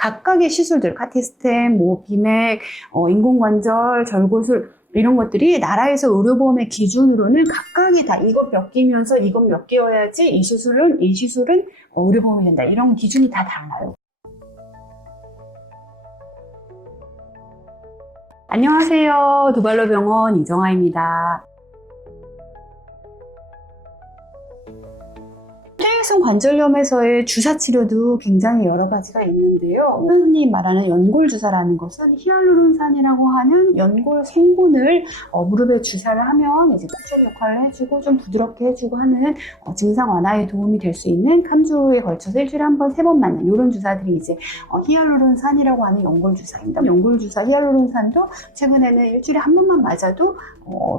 각각의 시술들, 카티스템, 뭐 비맥, 인공관절, 절골술 이런 것들이 나라에서 의료보험의 기준으로는 각각이 다 이것 몇 개면서 이것 몇 개여야지 이 시술은 의료보험이 된다. 이런 기준이 다 달라요. 안녕하세요. 두발로병원 이정아입니다. 퇴행성 관절염에서의 주사 치료도 굉장히 여러 가지가 있는데요. 흔히 말하는 연골주사라는 것은 히알루론산이라고 하는 연골 성분을 무릎에 주사를 하면 이제 쿠션 역할을 해주고 좀 부드럽게 해주고 하는 증상 완화에 도움이 될 수 있는 3주에 걸쳐서 일주일에 한 번, 3번 맞는 이런 주사들이 이제 히알루론산이라고 하는 연골주사입니다. 연골주사 히알루론산도 최근에는 일주일에 한 번만 맞아도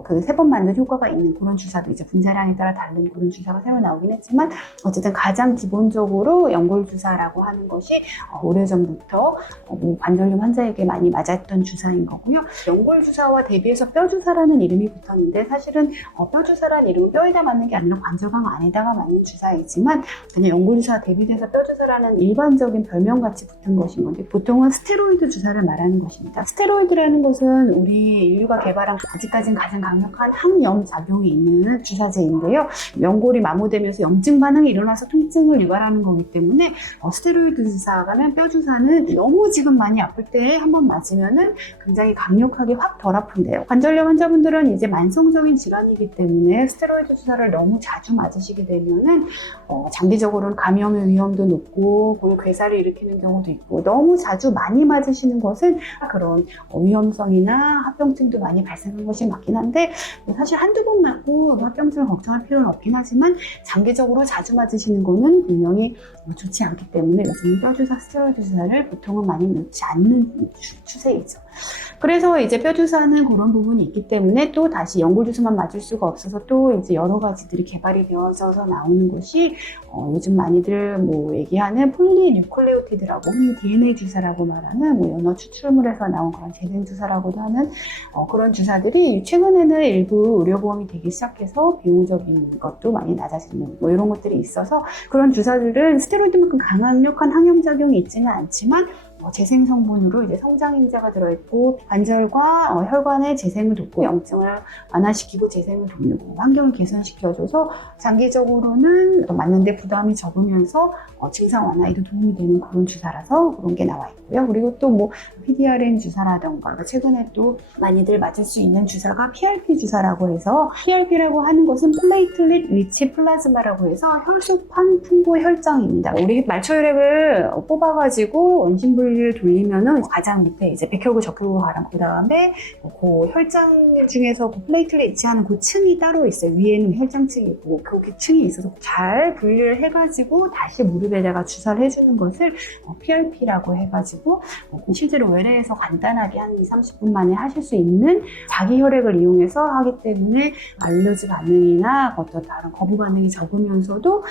그 3번 맞는 효과가 있는 그런 주사도 이제 분자량에 따라 다른 그런 주사가 새로 나오긴 했지만 어쨌든 가장 기본적으로 연골주사라고 하는 것이 오래전부터 관절염 환자에게 많이 맞았던 주사인 거고요. 연골주사와 대비해서 뼈주사라는 이름이 붙었는데 사실은 뼈주사라는 이름은 뼈에다 맞는 게 아니라 관절강 안에다가 맞는 주사이지만 그냥 연골주사 대비돼서 뼈주사라는 일반적인 별명같이 붙은 것인 건데 보통은 스테로이드 주사를 말하는 것입니다. 스테로이드라는 것은 우리 인류가 개발한 아직까지는 가장 강력한 항염 작용이 있는 주사제인데요. 연골이 마모되면서 염증 반응이 일어나서 통증을 유발하는 거기 때문에 스테로이드 주사가는 뼈주사는 너무 지금 많이 아플 때 한번 맞으면은 굉장히 강력하게 확 덜 아픈데요. 관절염 환자분들은 이제 만성적인 질환이기 때문에 스테로이드 주사를 너무 자주 맞으시게 되면은 장기적으로는 감염의 위험도 높고 골괴사를 일으키는 경우도 있고 너무 자주 많이 맞으시는 것은 그런 위험성이나 합병증도 많이 발생하는 것이 맞긴 한데 사실 한두 번 맞고 합병증을 걱정할 필요는 없긴 하지만 장기적으로 자주 맞으시는 거는 분명히 좋지 않기 때문에 요즘 뼈주사, 스테로이드 주사를 보통은 많이 넣지 않는 추세이죠. 그래서 이제 뼈주사는 그런 부분이 있기 때문에 또 다시 연골주사만 맞을 수가 없어서 또 이제 여러 가지들이 개발이 되어져서 나오는 것이 요즘 많이들 뭐 얘기하는 폴리뉴클레오티드라고 흔히 DNA 주사라고 말하는 연어 추출물에서 나온 그런 재생 주사라고도 하는 그런 주사들이 최근에는 일부 의료보험이 되기 시작해서 비용적인 것도 많이 낮아지는 이런 것들이 있어서 그런 주사들은 스테로이드만큼 강력한 항염작용이 있지는 않지만 재생 성분으로 이제 성장인자가 들어있고 관절과 혈관의 재생을 돕고 염증을 완화시키고 재생을 돕는 환경을 개선시켜줘서 장기적으로는 맞는데 부담이 적으면서 증상 완화에도 도움이 되는 그런 주사라서 그런 게 나와 있고요. 그리고 또 뭐 PDRN 주사라던가 최근에 또 많이들 맞을 수 있는 주사가 PRP 주사라고 해서 PRP라고 하는 것은 플레이틀릿 리치 플라즈마라고 해서 혈소판 풍부 혈장입니다. 우리 말초혈액을 뽑아가지고 원심분리를 돌리면은 가장 밑에 이제 백혈구, 적혈구 가람 그 다음에 그 혈장 중에서 그 플레이틀릿 리치하는 그 층이 따로 있어요. 위에는 혈장층이 있고 그 층이 있어서 잘 분리를 해가지고 다시 무릎에다가 주사를 해주는 것을 PRP라고 해가지고 실제로 외래에서 간단하게 한 20-30분 만에 하실 수 있는 자기 혈액을 이용해서 하기 때문에 알러지 반응이나 어떤 다른 거부 반응이 적으면서도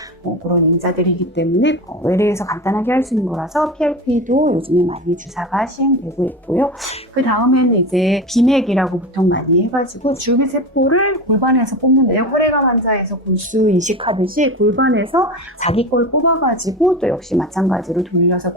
그런 인자들이기 때문에 외래에서 간단하게 할 수 있는 거라서 PRP도 요즘에 많이 주사가 시행되고 있고요. 그 다음에는 이제 비맥이라고 보통 많이 해가지고 줄기세포를 골반에서 뽑는데요. 혈액암 환자에서 골수 이식하듯이 골반에서 자기 걸 뽑아가지고 또 역시 마찬가지로 돌려서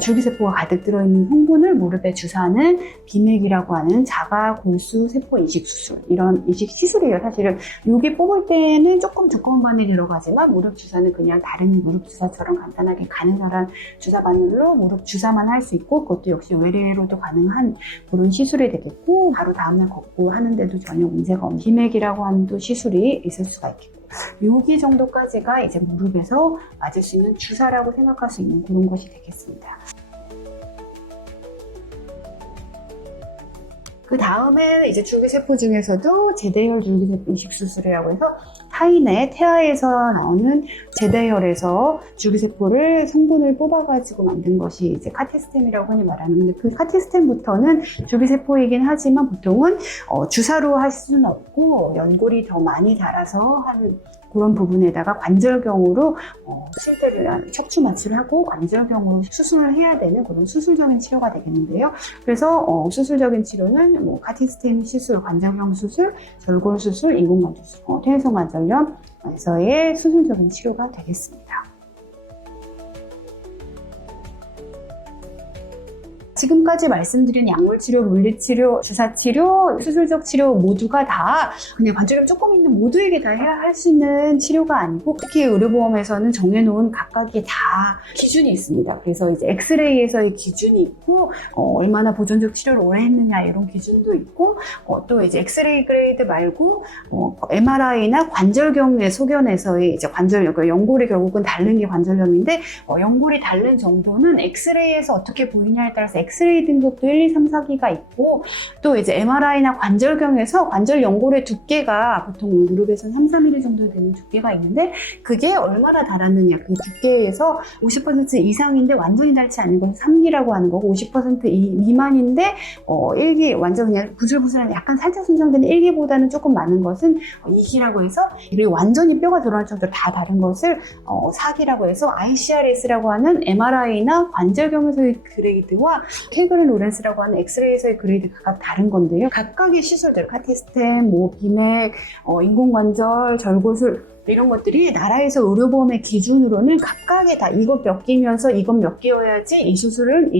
줄기세포가 가득 들어있는 성분을 무릎에 주사하는 비맥이라고 하는 자가 골수 세포 이식 수술, 이런 이식 시술이에요. 사실은 여기 뽑을 때는 조금 두꺼운 바늘이 들어가지만 무릎 주사는 그냥 다른 무릎 주사처럼 간단하게 가능한 주사 바늘로 무릎 주사만 할 수 있고 그것도 역시 외래로도 가능한 그런 시술이 되겠고 바로 다음날 걷고 하는데도 전혀 문제가 없는 비맥이라고 하는 또 시술이 있을 수가 있겠고 여기 정도까지가 이제 무릎에서 맞을 수 있는 주사라고 생각할 수 있는 그런 것이 되겠습니다. 그 다음에 이제 줄기세포 중에서도 제대혈 줄기세포 이식 수술이라고 해서 타인의 태아에서 나오는 제대혈에서 줄기세포를 성분을 뽑아가지고 만든 것이 이제 카티스템이라고 흔히 말하는데 그 카티스템부터는 줄기세포이긴 하지만 보통은 주사로 할 수는 없고 연골이 더 많이 자라서 한 그런 부분에다가 관절경으로 실제로 척추 마취를 하고 관절경으로 수술을 해야 되는 그런 수술적인 치료가 되겠는데요. 그래서 수술적인 치료는 뭐 카티스템 시술, 관절경 수술, 절골 수술, 인공관절 수술, 퇴행성 관절염에서의 수술적인 치료가 되겠습니다. 지금까지 말씀드린 약물치료, 물리치료, 주사치료, 수술적 치료 모두가 다 그냥 관절염 조금 있는 모두에게 다 해야 할 수 있는 치료가 아니고, 특히 의료보험에서는 정해놓은 각각의 다 기준이 있습니다. 그래서 이제 엑스레이에서의 기준이 있고, 얼마나 보존적 치료를 오래 했느냐 이런 기준도 있고, 또 이제 엑스레이 그레이드 말고 MRI나 관절경의 소견에서의 이제 연골이 결국은 다른 게 관절염인데, 연골이 다른 정도는 엑스레이에서 어떻게 보이냐에 따라서 엑스레이 등급도 1, 2, 3, 4기가 있고, 또 이제 MRI나 관절경에서 관절 연골의 두께가 보통 무릎에서는 3, 4mm 정도 되는 두께가 있는데, 그게 얼마나 달았느냐, 그 두께에서 50% 이상인데 완전히 닳지 않는 것을 3기라고 하는 거고, 50% 미만인데 1기 완전 그냥 부슬부슬한 약간 살짝 손상되는 1기보다는 조금 많은 것은 2기라고 해서, 그리고 완전히 뼈가 드러날 정도로 다 다른 것을 4기라고 해서 ICRS라고 하는 MRI나 관절경에서의 그레이드와 켈그린 로렌스라고 하는 엑스레이에서의 그레이드가 각각 다른 건데요. 각각의 시술들, 카티스템, 비맥, 인공관절, 절골술 이런 것들이 나라에서 의료보험의 기준으로는 각각의 다 이것 몇 개면서 이것 몇 개여야지 이 시술은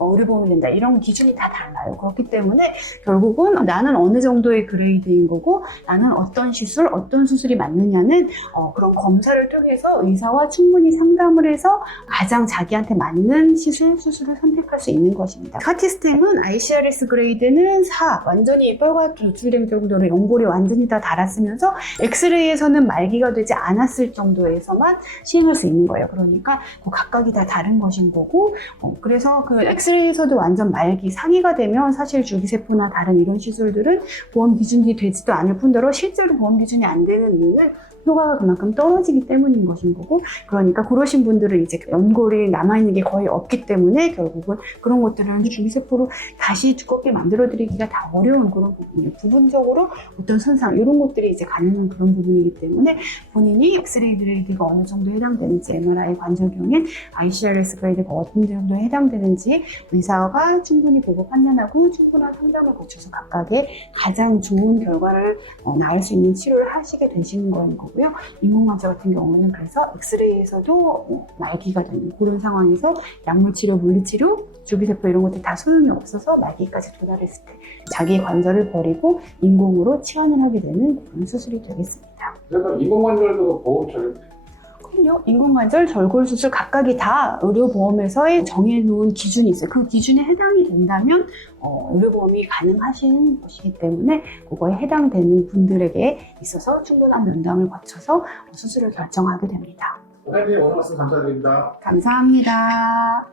의료보험이 된다, 이런 기준이 다 달라요. 그렇기 때문에 결국은 나는 어느 정도의 그레이드인 거고, 나는 어떤 수술이 맞느냐는 그런 검사를 통해서 의사와 충분히 상담을 해서 가장 자기한테 맞는 수술을 선택할 수 있는 것입니다. 카티스템은 ICRS 그레이드는 4, 완전히 뼈가 노출된 정도로 연골이 완전히 다 닳았으면서 엑스레이에서는 말기가 되지 않았을 정도에서만 시행할 수 있는 거예요. 그러니까 그 각각이 다 다른 것인 거고, 그래서 그 엑스레이에서도 완전 말기 상위가 되면 사실 줄기세포나 다른 이런 시술들은 보험 기준이 되지도 않을 뿐더러 실제로 보험 기준이 안 되는 이유는 효과가 그만큼 떨어지기 때문인 것인 거고, 그러니까 그러신 분들은 이제 연골이 남아있는 게 거의 없기 때문에 결국은 그런 것들은 줄기세포로 다시 두껍게 만들어드리기가 다 어려운 그런 부분이에요. 부분적으로 어떤 손상 이런 것들이 이제 가능한 그런 부분이기 때문에 본인이 엑스레이 그레이드가 어느 정도 해당되는지, MRI 관절경엔 ICRS 그레이드가 어느 정도 해당되는지 의사가 충분히 보고 판단하고 충분한 상담을 거쳐서 각각의 가장 좋은 결과를 낳을 수 있는 치료를 하시게 되시는 거인 거고요. 인공관절 같은 경우는 그래서 엑스레이에서도 말기가 되는 그런 상황에서 약물치료, 물리치료, 줄기세포 이런 것들이 다 소용이 없어서 말기까지 도달했을 때 자기의 관절을 버리고 인공으로 치환을 하게 되는 그런 수술이 되겠습니다. 그래서 인공관절도 보험 적용? 그럼요. 인공관절, 절골수술 각각이 다 의료보험에서의 정해놓은 기준이 있어요. 그 기준에 해당이 된다면 의료보험이 가능하신 것이기 때문에 그거에 해당되는 분들에게 있어서 충분한 면담을 거쳐서 수술을 결정하게 됩니다. 원장님 오늘 말씀 감사드립니다. 감사합니다.